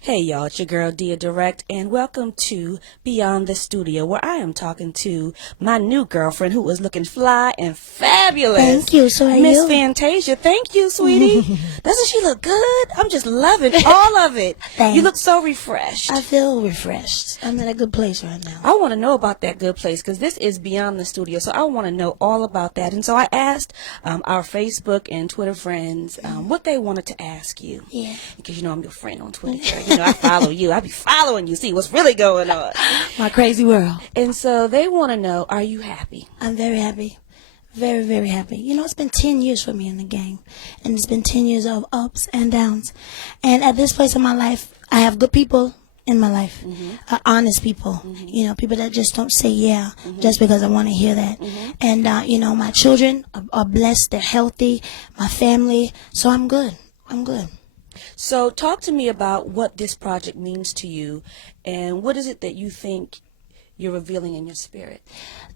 Hey y'all, it's your girl Deya Direct, and welcome to Beyond the Studio, where I am talking to my new girlfriend who is looking fly and fabulous. Thank you. So are Miss you? Fantasia. Thank you, sweetie. Doesn't she look good? I'm just loving all of it. Thanks. You look so refreshed. I feel refreshed. I'm in a good place right now. I want to know about that good place because this is Beyond the Studio, so I want to know all about that. And so I asked our Facebook and Twitter friends what they wanted to ask you. Yeah. Because you know I'm your friend on Twitter. You know I follow you. I be following you, see what's really going on. My crazy world. And so they want to know, are you happy? I'm very happy. Very, very happy. You know, it's been 10 years for me in the game. And it's been 10 years of ups and downs. And at this place in my life, I have good people in my life. Honest people. You know, people that just don't say yeah just because I want to hear that. And, you know, my children are blessed. They're healthy. My family. So I'm good. I'm good. So talk to me about what this project means to you and what is it that you think you're revealing in your spirit?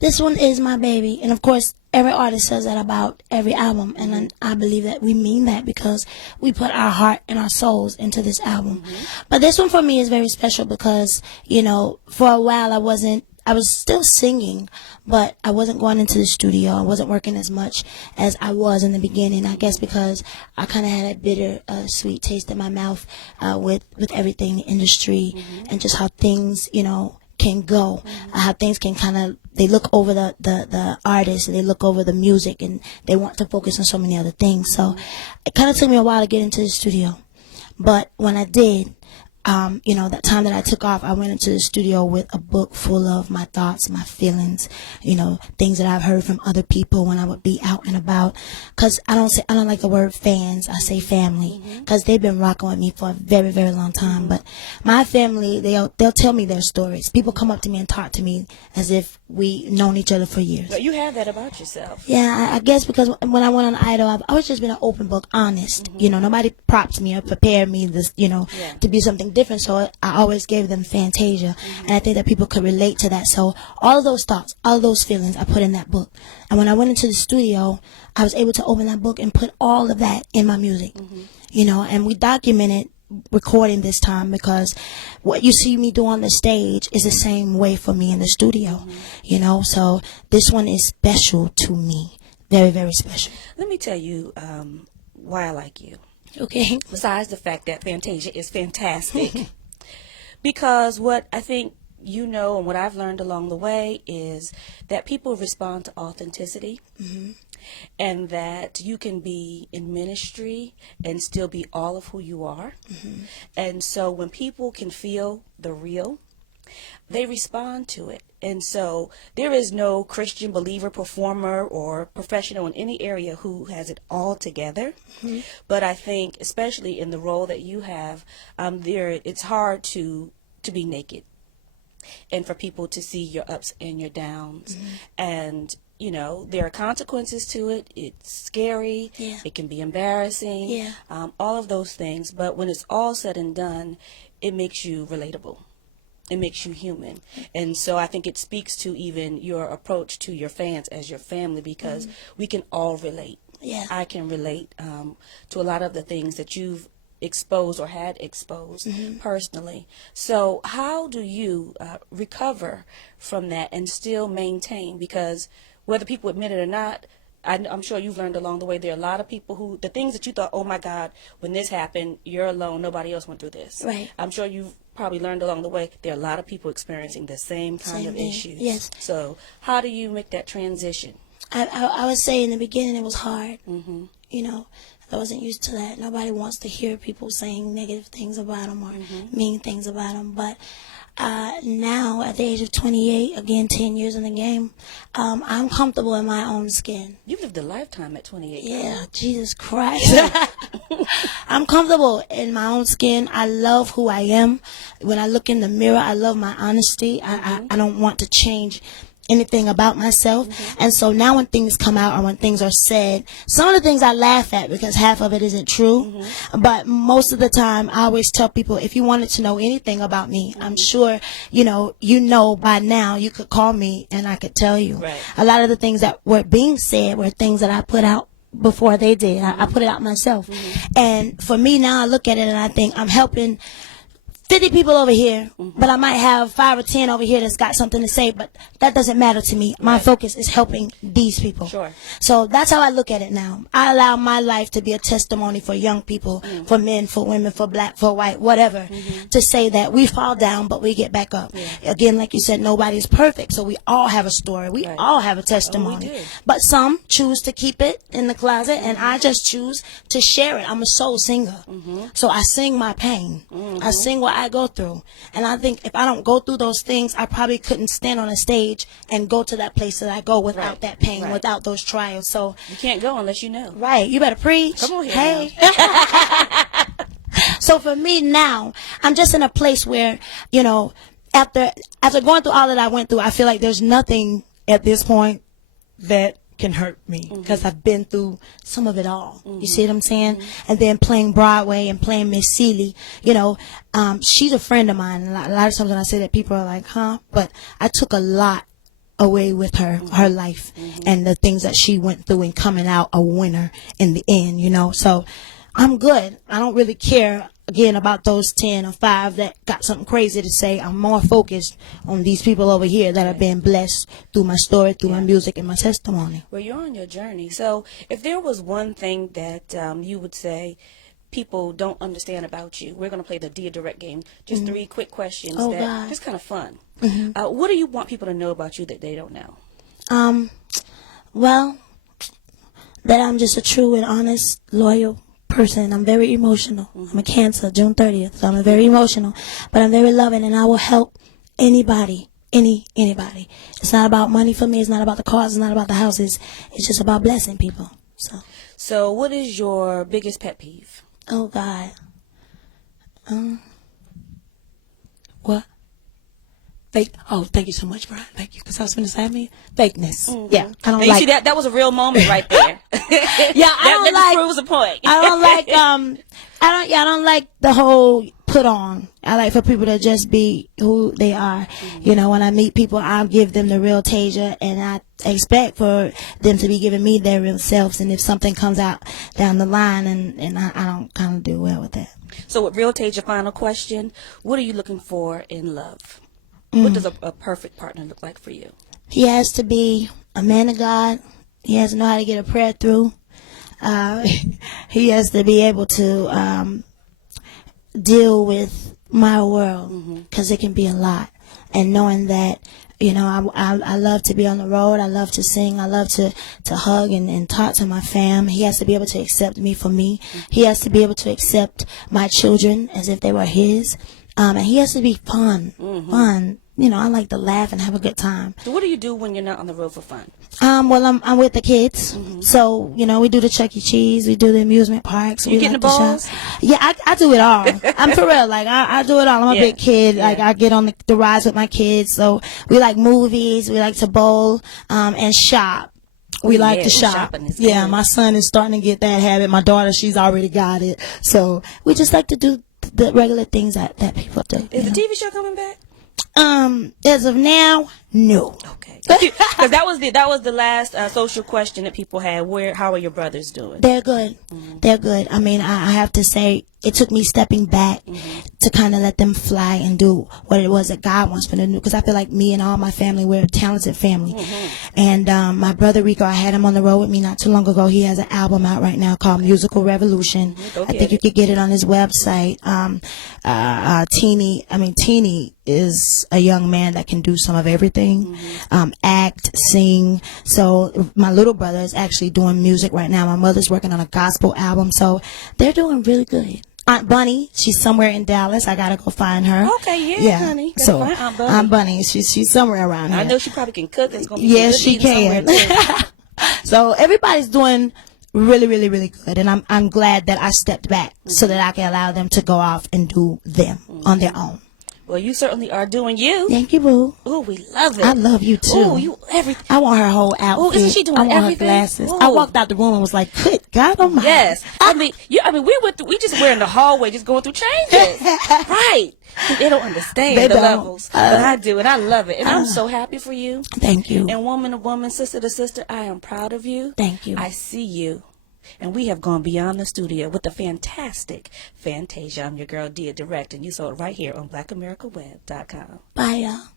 This one is my baby. And of course, every artist says that about every album. And then I believe that we mean that because we put our heart and our souls into this album. But this one for me is very special because, you know, for a while I was still singing, but I wasn't going into the studio. I wasn't working as much as I was in the beginning. I guess because I kind of had a bitter, sweet taste in my mouth with everything in the industry and just how things, you know, can go. How things can kind of, they look over the artists and they look over the music and they want to focus on so many other things. So it kind of took me a while to get into the studio. But when I did, you know, that time that I took off, I went into the studio with a book full of my thoughts, my feelings, you know, things that I've heard from other people when I would be out and about. Cause I don't like the word fans. I say family. Cause they've been rocking with me for a very, very long time. But my family, they'll tell me their stories. People come up to me and talk to me as if we known each other for years. But you have that about yourself. Yeah, I guess because when I went on Idol, I've always just been an open book, honest. You know, nobody propped me or prepared me this, you know, to be something different. So I always gave them Fantasia. And I think that people could relate to that. So all of those thoughts, all of those feelings I put in that book. And when I went into the studio, I was able to open that book and put all of that in my music. You know, and we documented recording this time because what you see me do on the stage is the same way for me in the studio. You know, so this one is special to me. Very, very special. Let me tell you why I like you. Okay. Besides the fact that Fantasia is fantastic. Because what I think you know and what I've learned along the way is that people respond to authenticity. And that you can be in ministry and still be all of who you are. And so when people can feel the real, they respond to it. And so there is no Christian believer, performer, or professional in any area who has it all together. But I think, especially in the role that you have, it's hard to be naked and for people to see your ups and your downs. And you know, there are consequences to it. It's scary. It can be embarrassing. All of those things. But when it's all said and done, it makes you relatable. It makes you human. And so I think it speaks to even your approach to your fans as your family because we can all relate. I can relate to a lot of the things that you've exposed or had exposed personally. So how do you recover from that and still maintain? Because whether people admit it or not, I'm sure you've learned along the way there are a lot of people who, the things that you thought, oh my God, when this happened, you're alone, nobody else went through this. Right. I'm sure you've probably learned along the way there are a lot of people experiencing the same kind of issues. Yes. So how do you make that transition? I would say in the beginning it was hard. You know, I wasn't used to that. Nobody wants to hear people saying negative things about them or mean things about them. But now, at the age of 28, again, 10 years in the game, I'm comfortable in my own skin. You've lived a lifetime at 28. Yeah, Jesus Christ. I'm comfortable in my own skin. I love who I am. When I look in the mirror, I love my honesty. I don't want to change anything about myself. And so now when things come out or when things are said, some of the things I laugh at because half of it isn't true. But most of the time I always tell people, if you wanted to know anything about me, I'm sure you know by now, you could call me and I could tell you. A lot of the things that were being said were things that I put out before they did. I put it out myself. And for me now, I look at it and I think I'm helping 50 people over here, but I might have 5 or 10 over here that's got something to say, but that doesn't matter to me. My focus is helping these people. Sure. So that's how I look at it now. I allow my life to be a testimony for young people, for men, for women, for black, for white, whatever, to say that we fall down, but we get back up. Yeah. Again, like you said, nobody's perfect, so we all have a story. We all have a testimony. do. But some choose to keep it in the closet, and I just choose to share it. I'm a soul singer. So I sing my pain. I sing what I go through. And I think if I don't go through those things, I probably couldn't stand on a stage and go to that place that I go without that pain, without those trials. So You can't go unless you know. right, you better preach. Come on here Hey. So for me now, I'm just in a place where, you know, after going through all that I went through, I feel like there's nothing at this point that can hurt me because I've been through some of it all. You see what I'm saying? And then playing Broadway and playing Miss Seeley, you know, she's a friend of mine. A lot of times when I say that, people are like, huh? But I took a lot away with her, her life, and the things that she went through and coming out a winner in the end, you know. So I'm good. I don't really care, again, about those 10 or 5 that got something crazy to say. I'm more focused on these people over here that are being blessed through my story, through my music, and my testimony. Well, you're on your journey. So if there was one thing that you would say people don't understand about you, we're going to play the Deya Direct game. Just 3 quick questions that God. just kind of fun. What do you want people to know about you that they don't know? Well, that I'm just a true and honest, loyal person. I'm very emotional. I'm a Cancer, June 30th, so I'm very emotional, but I'm very loving, and I will help anybody, anybody. It's not about money for me. It's not about the cars. It's not about the houses. It's just about blessing people. So what is your biggest pet peeve? Oh God. What? Fake. Oh, thank you so much, Brian. Thank you. Because I was going to say, fakeness. Yeah, I don't Now, you like. see that was a real moment right there. Yeah, I don't that like. just proves a point. I don't like. I don't like the whole put on. I like for people to just be who they are. You know, when I meet people, I'll give them the real Tasia, and I expect for them to be giving me their real selves. And if something comes out down the line, and I don't kind of do well with that. So with Real Tasia, final question: what are you looking for in love? What does a perfect partner look like for you? He has to be a man of God. He has to know how to get a prayer through. He has to be able to deal with my world, because it can be a lot. And knowing that, you know, I love to be on the road. I love to sing. I love to hug and talk to my fam. He has to be able to accept me for me. He has to be able to accept my children as if they were his. And he has to be fun. You know, I like to laugh and have a good time. So what do you do when you're not on the road for fun? Well, I'm with the kids. So, you know, we do the Chuck E. Cheese. We do the amusement parks. You getting the balls? Yeah, I do it all. I'm for real. Like, I do it all. I'm a big kid. Like, I get on the rides with my kids. So we like movies. We like to bowl, and shop. We like to shop. Shopping is Yeah, good. my son is starting to get that habit. My daughter, she's already got it. So we just like to do the regular things that people do. Is the TV show coming back? As of now, no. Okay. Because that was the last social question that people had. How are your brothers doing? They're good. They're good. I mean, I have to say, it took me stepping back to kind of let them fly and do what it was that God wants for them to do. Because I feel like me and all my family, we're a talented family. And my brother Rico, I had him on the road with me not too long ago. He has an album out right now called Musical Revolution. I think you could get it on his website. Teeny is a young man that can do some of everything. Act, sing. So my little brother is actually doing music right now. My mother's working on a gospel album. So they're doing really good. Aunt Bunny, she's somewhere in Dallas. I gotta go find her. Okay, yeah, honey. Gotta So find Aunt Bunny. Aunt Bunny, she's somewhere around here. I know she probably can cook. It's gonna be Yes, good she eating can. somewhere, too. So everybody's doing really, really, really good, and I'm glad that I stepped back so that I can allow them to go off and do them on their own. Well, you certainly are doing you. Thank you, boo. Oh, we love it. I love you too. Oh, you everything. I want her whole outfit. Oh, isn't she doing I want everything? her glasses. Ooh. I walked out the room and was like, "Good God Almighty!" Yes. I mean, we just were in the hallway, just going through changes. Right. They don't understand They the don't. levels, but I do, and I love it, and I'm so happy for you. Thank you. And woman to woman, sister to sister, I am proud of you. Thank you. I see you. And we have gone beyond the studio with the fantastic Fantasia. I'm your girl, Deya, directing. You saw it right here on BlackAmericaWeb.com. Bye, y'all.